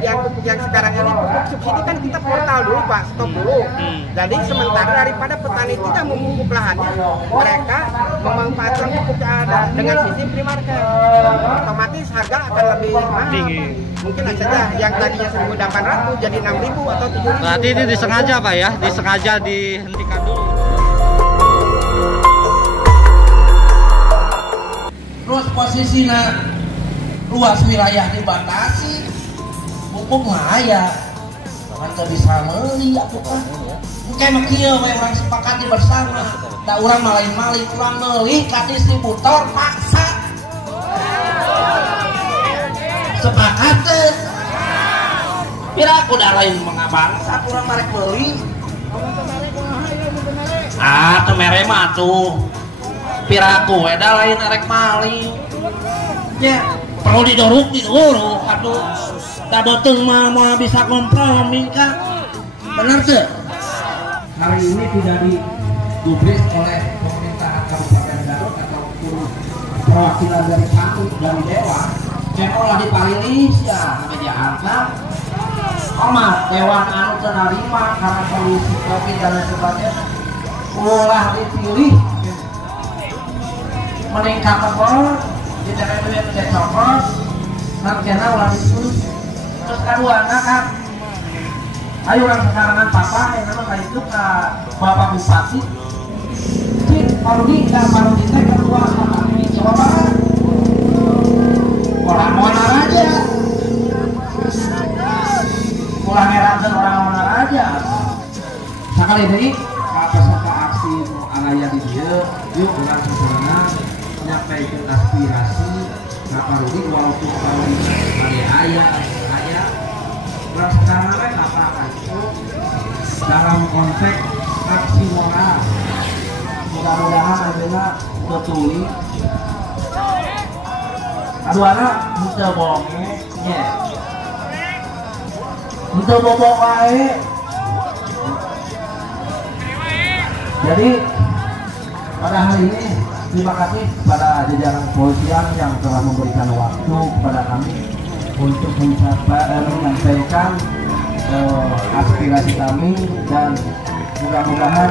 penyediaan pupuk yang sekarang ini, pupuk subsidi kan kita portal dulu Pak, stop dulu. Jadi sementara daripada petani tidak memupuk lahannya, mereka memanfaatkan pupuk yang ada dengan sistem pre-market. Otomatis harga akan lebih mahal. Mungkin saja yang tadinya 1.800 jadi 6.000 atau 7.000. Berarti ini disengaja Pak ya, disengaja dihentikan dulu. Terus posisinya luas wilayah dibatasi, pupuk mah aya, kan bisa meuli atuh kan. Kayak makieu we urang sepakati bersama. Da urang malin-malin urang meuli ka distributor paksa. Sepakat teh. Piraku da lain mangabangsa urang marek meuli. Ah, teu mere mah tuh. Piraku we da lain arek maling. Ya, perlu didorong, aduh, dadoteng mah mau bisa kompromi kan, benar tuh. Hari ini tidak digubris oleh pemerintahan Kabupaten Garut ataupun perwakilan dari Patu dari Dewan, yang olah diparilis ya, media angkat, Dewan anu terima karena kondisi COVID dan lain sebagainya, ulah dipilih, meningkat kebor. Kita punya cokot, nantinya ulah itu. Terus kedua kan, ayo orang sekarang papa, yang nama itu ke bapak bupati. Cik, kalau di teh kedua sama ini coba orang raja, pulang merah dan orang raja. Sekali ini, peserta aksi alaya di dia, yuk orang sekarang menyampaikan aspirasi Kaparudi walaupun kalau di ayah orang sekarang apa itu dalam konteks aksi moral, mudah-mudahan adalah betuli aduana bisa bohongnya untuk bohong wae. Jadi pada hari ini terima kasih kepada jajaran kepolisian yang telah memberikan waktu kepada kami untuk menyampaikan aspirasi kami, dan mudah-mudahan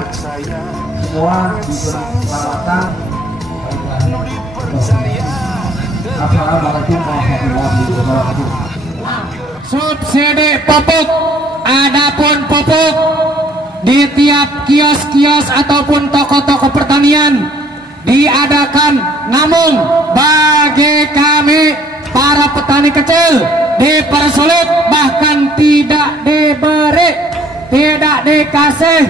semua diberi perawatan. Assalamualaikum warahmatullahi wabarakatuh. Subsidi pupuk, adapun pupuk di tiap kios-kios ataupun toko-toko pertanian diadakan, namun bagi kami para petani kecil dipersulit, bahkan tidak diberi, tidak dikasih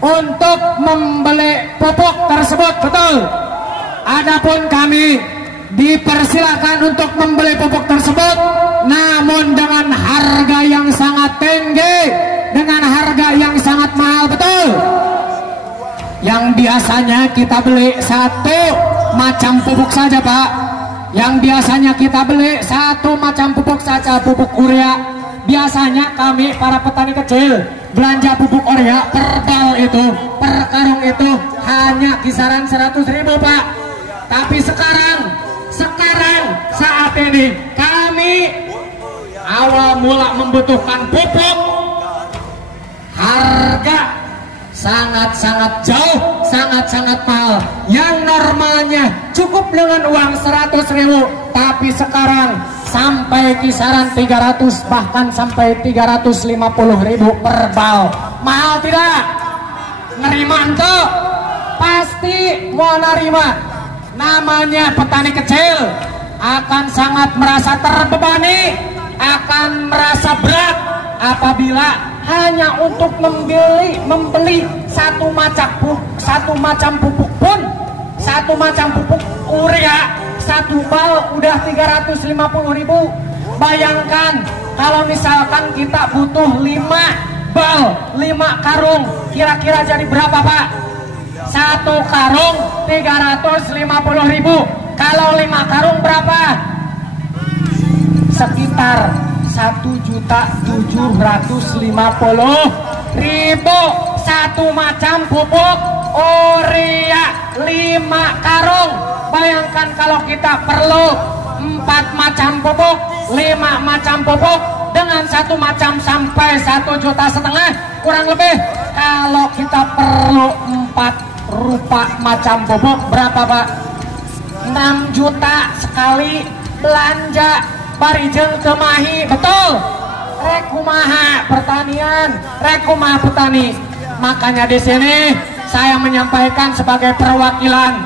untuk membeli pupuk tersebut, betul. Adapun kami dipersilakan untuk membeli pupuk tersebut, namun dengan harga yang sangat tinggi, dengan harga yang sangat mahal, betul. Yang biasanya kita beli satu macam pupuk saja Pak, yang biasanya kita beli satu macam pupuk saja, pupuk urea. Biasanya kami para petani kecil belanja pupuk urea per bal itu, per karung itu hanya kisaran 100.000 Pak. Tapi sekarang saat ini kami awal mula membutuhkan pupuk, harga sangat-sangat jauh, sangat-sangat mahal. Yang normalnya cukup dengan uang 100.000, tapi sekarang sampai kisaran 300, bahkan sampai 350.000 per bal. Mahal tidak? Nerima ente? Pasti mau nerima. Namanya petani kecil akan sangat merasa terbebani, akan merasa berat apabila hanya untuk membeli satu macam pupuk pun, satu macam pupuk urea, satu bal udah 350.000. Bayangkan kalau misalkan kita butuh 5 bal, 5 karung, kira-kira jadi berapa Pak? Satu karung 350.000. Kalau 5 karung berapa? Sekitar 1.750.000 satu macam pupuk urea 5 karung. Bayangkan kalau kita perlu 4 macam pupuk, 5 macam pupuk dengan satu macam sampai 1,5 juta kurang lebih. Kalau kita perlu 4 rupa macam bobok berapa Pak? 6 juta sekali belanja parijeng kemahi, betul? Rekumaha pertanian, rekumaha petani. Makanya di sini saya menyampaikan sebagai perwakilan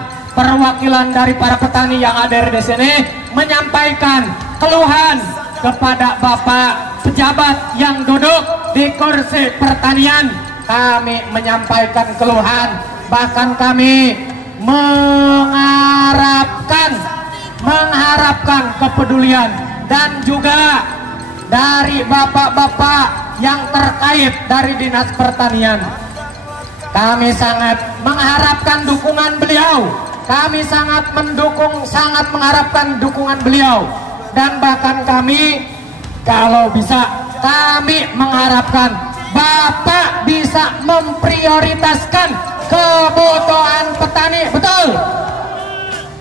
dari para petani yang ada di sini, menyampaikan keluhan kepada Bapak pejabat yang duduk di kursi pertanian. Kami menyampaikan keluhan, bahkan kami mengharapkan kepedulian dan juga dari bapak-bapak yang terkait dari Dinas Pertanian. Kami sangat mengharapkan dukungan beliau. Kami sangat mengharapkan dukungan beliau. Dan bahkan kami, kalau bisa, kami mengharapkan Bapak bisa memprioritaskan kebutuhan petani, betul?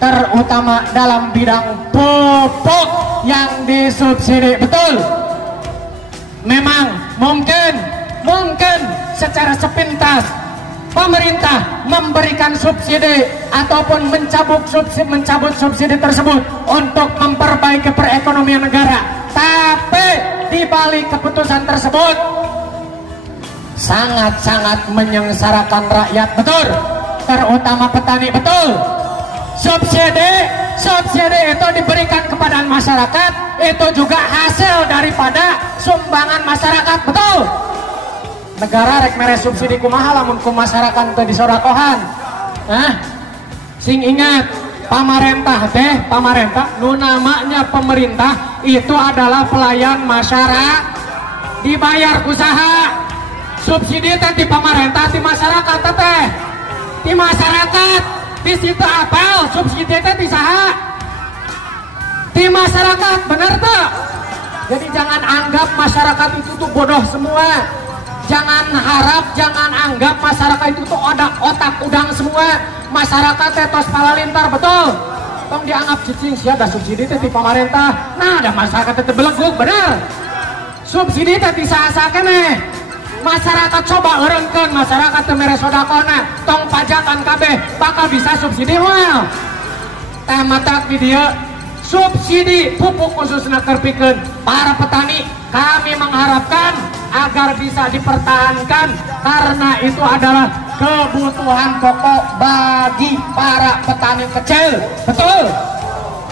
Terutama dalam bidang pupuk yang disubsidi, betul? Memang mungkin secara sepintas pemerintah memberikan subsidi ataupun mencabut subsidi tersebut untuk memperbaiki perekonomian negara. Tapi di balik keputusan tersebut sangat-sangat menyengsarakan rakyat, betul? Terutama petani, betul? Subsidi itu diberikan kepada masyarakat, itu juga hasil daripada sumbangan masyarakat, betul? Negara rek mere subsidi kumaha lamun ku masyarakat teu disodakohan. Sing ingat, pamarentah nu namanya pemerintah itu adalah pelayan masyarakat, dibayar usaha. Subsidi teh di pamarentah, di masyarakat teh. Di masyarakat, di situ apal subsidi teh di saha? Di masyarakat, bener tuh. Jadi jangan anggap masyarakat itu tuh bodoh semua. Jangan anggap masyarakat itu tuh ada otak udang semua. Masyarakat teh tos palalintar, betul? Tong dianggap cicing sia ada subsidi teh di pamarentah. Nah, ada masyarakat teh beleguk, bener. Subsidi teh di saha keneh. Masyarakat coba eureunkeun, masyarakat teh mere sodakona, tong pajakan kabeh bakal bisa subsidi moal. Tah matak di dieu subsidi pupuk khususna kerpikeun para petani, kami mengharapkan agar bisa dipertahankan karena itu adalah kebutuhan pokok bagi para petani kecil, betul?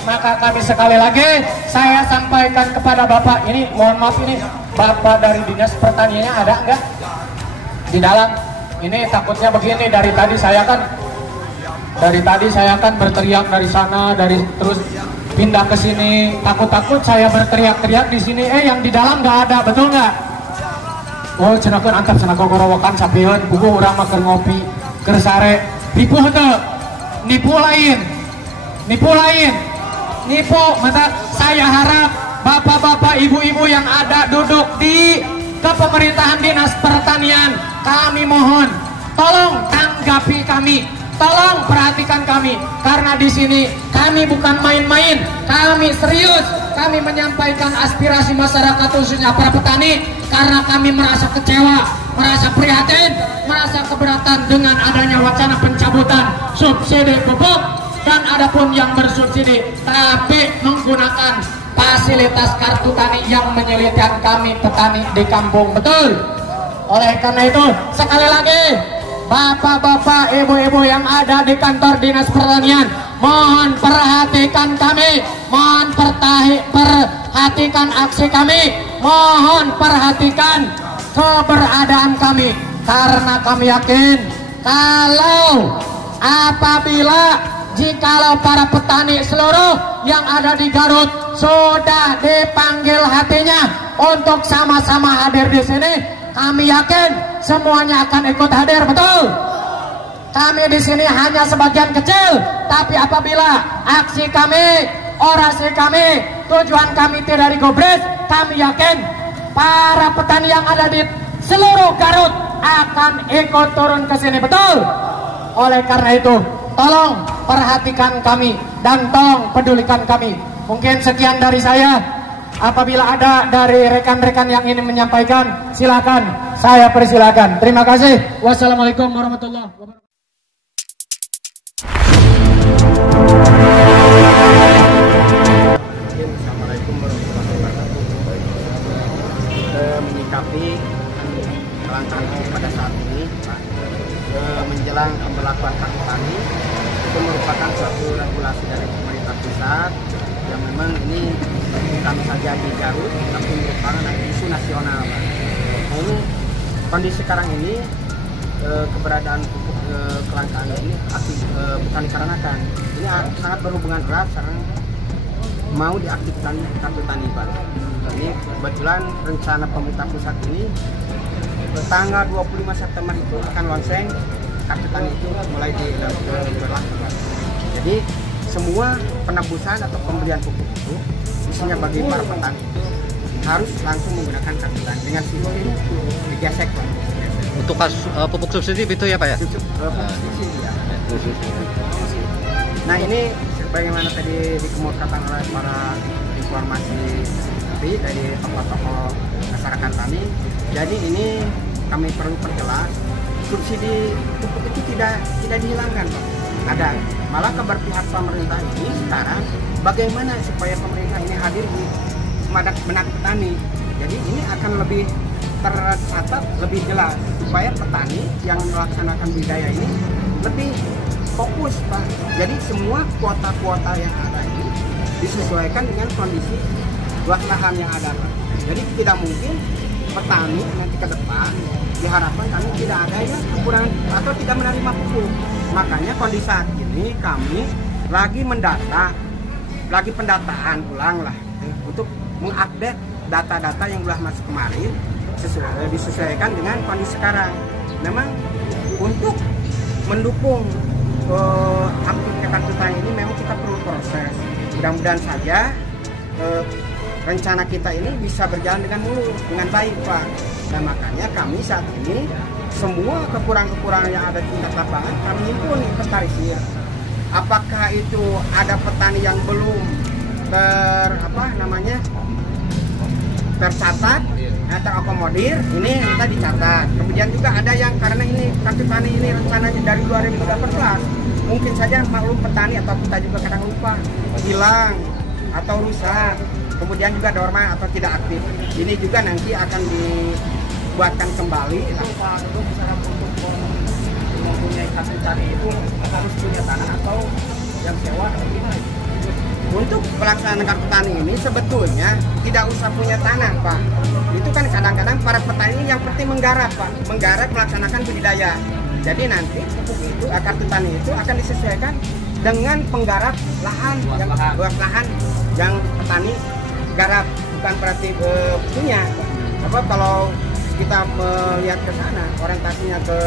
Maka kami sekali lagi saya sampaikan kepada Bapak ini, mohon maaf ini Bapak dari Dinas Pertaniannya ada enggak di dalam? Ini takutnya begini, dari tadi saya kan berteriak dari sana, terus pindah ke sini, takut saya berteriak-teriak di sini, yang di dalam nggak ada, betul nggak? Oh, cenahkeun antap cenah gogorowokan sapieun, puguh urang mah keur ngopi, keur sare, nipu teu? Nipu lain. Maka saya harap bapak-bapak, ibu-ibu yang ada duduk di kepemerintahan Dinas Pertanian, kami mohon tolong tanggapi kami, tolong perhatikan kami, karena di sini kami bukan main-main, kami serius, kami menyampaikan aspirasi masyarakat khususnya para petani, karena kami merasa kecewa, merasa prihatin, merasa keberatan dengan adanya wacana pencabutan subsidi pupuk. Dan adapun yang bersubsidi tapi menggunakan fasilitas kartu tani yang menyulitkan kami petani di kampung, betul? Oleh karena itu sekali lagi bapak-bapak, ibu-ibu yang ada di kantor Dinas Pertanian, mohon perhatikan kami, mohon perhatikan aksi kami, mohon perhatikan keberadaan kami, karena kami yakin kalau jikalau para petani seluruh yang ada di Garut sudah dipanggil hatinya untuk sama-sama hadir di sini, kami yakin semuanya akan ikut hadir, betul? Kami di sini hanya sebagian kecil, tapi apabila aksi kami, orasi kami, tujuan kami tidak digobres, kami yakin para petani yang ada di seluruh Garut akan ikut turun ke sini, betul? Oleh karena itu, tolong perhatikan kami dan tolong pedulikan kami. Mungkin sekian dari saya. Apabila ada dari rekan-rekan yang ingin menyampaikan, silakan, saya persilakan. Terima kasih. Wassalamualaikum warahmatullahi wabarakatuh. Assalamualaikum warahmatullahi wabarakatuh. Menyikapi kelangkaan pada saat ini, Pak, menjelang pemberlakuan kartu tani, itu merupakan suatu regulasi dari pemerintah pusat yang memang ini bukan saja di Garut, tapi merupakan isu nasional, Pak. Nah, ini kondisi sekarang ini keberadaan pupuk kelangkaan ini bukan dikarenakan ini sangat berhubungan erat sekarang mau diaktifkan kartu tani, Pak. Ini kebetulan rencana pemerintah pusat ini tanggal 25 September itu akan launching kartu tani itu mulai berlaku, Pak. Jadi semua penebusan atau pembelian pupuk itu misalnya bagi para petani harus langsung menggunakan kartu tani dengan sistem digesek, Pak. Untuk pupuk subsidi itu ya Pak ya? Subsidi ya. Nah ini sebagaimana tadi dikemukakan oleh para informasi dari tokoh-tokoh masyarakat kami. Jadi ini kami perlu perjelas, subsidi pupuk itu tidak dihilangkan, Pak. Ada, malah keberpihak pemerintah ini sekarang bagaimana supaya pemerintah ini hadir di benak petani. Jadi ini akan lebih tercatat, lebih jelas supaya petani yang melaksanakan budidaya ini lebih fokus, Pak. Jadi semua kuota-kuota yang ada ini disesuaikan dengan kondisi luas lahan yang ada, Pak. Jadi tidak mungkin petani nanti ke depan diharapkan kami tidak ada yang kekurangan atau tidak menerima pupuk. Makanya kondisi saat ini kami lagi mendata, lagi pendataan ulang lah untuk mengupdate data-data yang telah masuk kemarin disesuaikan dengan kondisi sekarang. Memang untuk mendukung aktif kartu tani ini memang kita perlu proses. Mudah-mudahan saja rencana kita ini bisa berjalan dengan mulus, dengan baik, Pak. Nah makanya kami saat ini semua kekurangan-kekurangan yang ada di tingkat lapangan kami himpun, inventarisir. Apakah itu ada petani yang belum tercatat, terakomodir, ini kita dicatat. Kemudian juga ada yang karena ini kartu tani ini rencananya dari 2018, mungkin saja maklum petani atau kita juga kadang lupa, hilang atau rusak. Kemudian juga dorman atau tidak aktif. Ini juga nanti akan dibuatkan kembali. Untuk mempunyai kartu tani itu harus punya tanah atau yang sewa atau gimana? Untuk pelaksanaan kartu tani ini sebetulnya tidak usah punya tanah, Pak. Itu kan kadang-kadang para petani yang penting menggarap, Pak. Menggarap melaksanakan budidaya. Jadi nanti pupuk itu, kartu tani itu akan disesuaikan dengan penggarap lahan, luas lahan yang petani garap, bukan berarti punya. Apa kalau kita melihat ke sana, orientasinya ke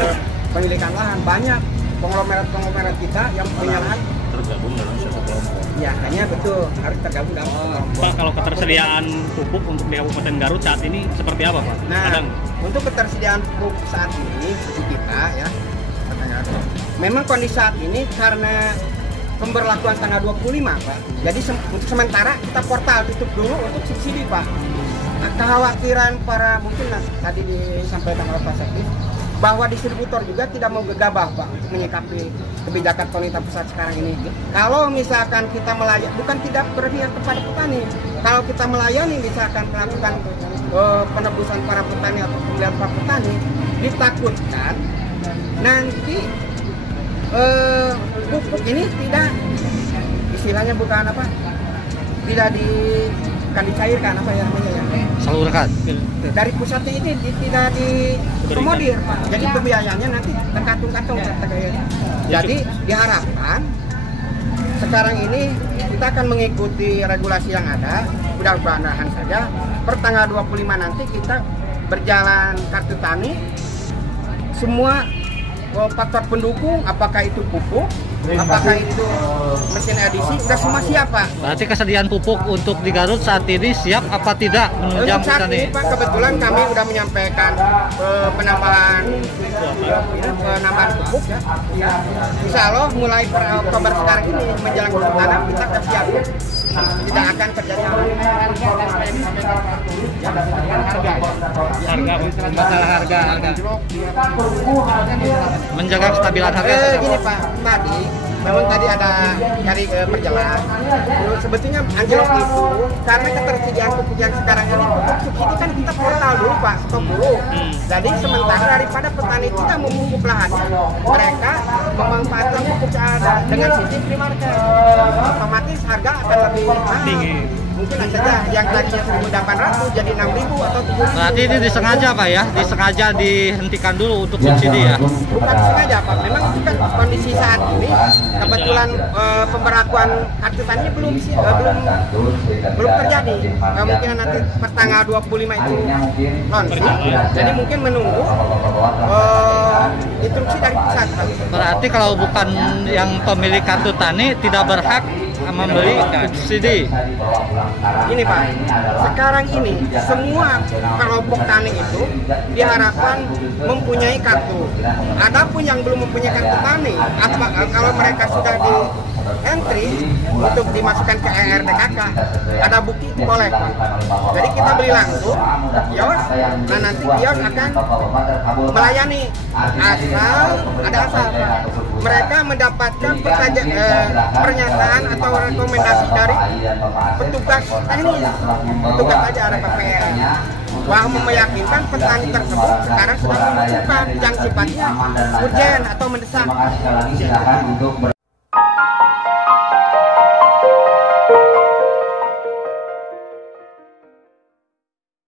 pendidikan lahan, banyak konglomerat kita yang punya lahan tergabung dalam satu kelompok. Ya, hanya betul harus tergabung dalam kelompok. Pak, kalau ketersediaan pupuk untuk di Kabupaten Garut saat ini seperti apa, Pak? Nah, untuk ketersediaan pupuk saat ini di kita ya, memang kondisi saat ini karena pemberlakuan tanggal 25, Pak. Jadi untuk sementara kita portal tutup dulu untuk subsidi, Pak. Nah, kekhawatiran para mungkin tadi disampaikan oleh Pak Sekif bahwa distributor juga tidak mau gegabah, Pak, untuk menyikapi kebijakan pemerintah pusat sekarang ini. Kalau misalkan kita melayani, bukan tidak berpihak kepada petani. Kalau kita melayani misalkan melakukan penebusan para petani atau pembelian para petani, ditakutkan nanti pupuk ini tidak, istilahnya bukan apa, tidak dicairkan, apa ya namanya ya, salurkan dari pusatnya ini tidak dikomodir, Pak. Jadi pembiayaannya nanti terkantung-kantung. Jadi diharapkan sekarang ini kita akan mengikuti regulasi yang ada, mudah-mudahan saja per tanggal 25 nanti kita berjalan kartu tani, semua faktor pendukung, apakah itu pupuk, apakah itu mesin edisi, sudah semua siap, Pak. Berarti kesediaan pupuk untuk di Garut saat ini siap apa tidak menunjang saat ini, Pak, kebetulan kami sudah menyampaikan penambahan pupuk ya. Insya Allah mulai per Oktober sekarang ini menjelang musim tanam kita akan siap. tidak akan terjadi Masalah harga. Menjaga kestabilan harga. Gini Pak, tadi memang tadi ada dari perjelas. Sebetulnya anjlok itu karena ketersediaan pupuk yang sekarang ini pupuk subsidi kan kita portal dulu Pak, stop dulu. Jadi sementara daripada petani tidak memupuk lahannya, mereka memanfaatkan pupuk yang ada dengan sistem pre-market. Otomatis harga akan lebih mahal. Mungkin saja yang tadinya 1.800 jadi 6.000 atau 7.000. Berarti ini disengaja Pak ya, disengaja dihentikan dulu untuk subsidi ya? Bukan sengaja Pak, memang itu kan kondisi saat ini kebetulan pemberlakuan kartu tani belum terjadi. Mungkin nanti pertanggal 25 itu launching. Jadi mungkin menunggu instruksi dari pusat Pak. Berarti kalau bukan yang pemilik kartu tani tidak berhak membeli subsidi. Ini Pak, sekarang ini semua kelompok tani itu diharapkan mempunyai kartu. Adapun yang belum mempunyai kartu tani, kalau mereka sudah di entry untuk dimasukkan ke RDKK, ada bukti itu boleh Pak. Jadi kita beli langsung ke kios, nah nanti kios akan melayani asal Pak. Mereka mendapatkan pernyataan atau rekomendasi dari petugas teknis, petugas aja ada PPR, bahwa meyakinkan petani tersebut sekarang sudah membutuhkan yang sifatnya urgent atau mendesak.